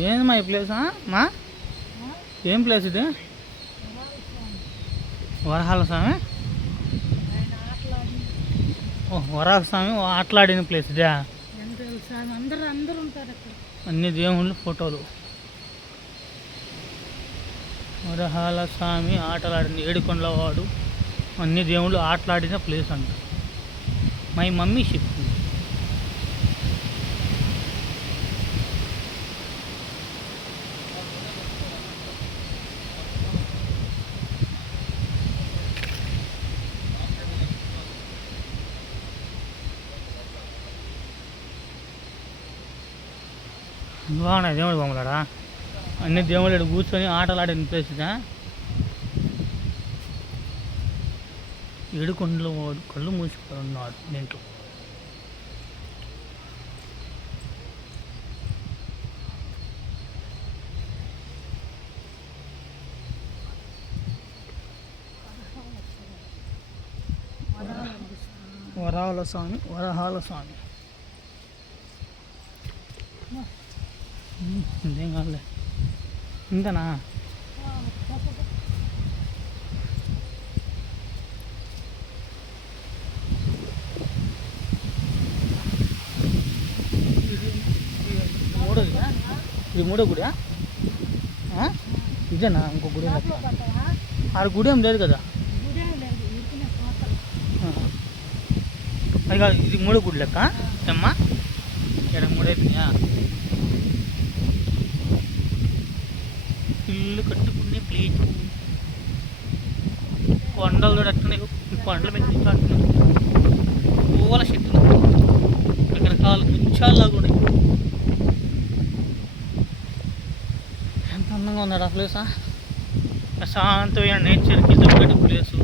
ఏంది మా ఈ ప్లేసా మా ఏం ప్లేస్ ఇది? వరహాల స్వామి. వరాహ స్వామి ఆటలాడిన ప్లేస్ ఇదే. అన్ని దేవుళ్ళు ఫోటోలు. వరహాల స్వామి ఆటలాడిన ఏడుకొండలవాడు అన్ని దేవుళ్ళు ఆటలాడిన ప్లేస్ అంట. మై మమ్మీ చెప్తుంది. బాగున్నాయి దేవుడు బొమ్మలాడా. అన్ని దేవుళ్ళు ఇక్కడ కూర్చొని ఆటలాడిన ప్లేస్ ఇదా. ఏడుకొండల వాడు కళ్ళు మూసుకొని ఉన్నాడు దీంట్లో. వరాల స్వామి వరహాల స్వామి ఇంకేం కాదులే. ఇంతనా? ఇది మూడో గుడి. ఇదేనా ఇంకో గుడి? ఆడ గుడి ఏం లేదు కదా. అది కాదు, ఇది మూడో గుడి లెక్క అమ్మా. ఇక్కడ మూడైపోయినాయా? ఇల్లు కట్టుకునే ప్లేస్. కొండలు అట్లనే కొండల మీద పూల చెట్లు రకరకాల ముత్యాల్లాగా ఉన్నాయి. ఎంత అందంగా ఉన్నాడు ఆ ప్లేసా. ప్రశాంతమైన నేచర్కి తగ్గట్టు ప్లేసు.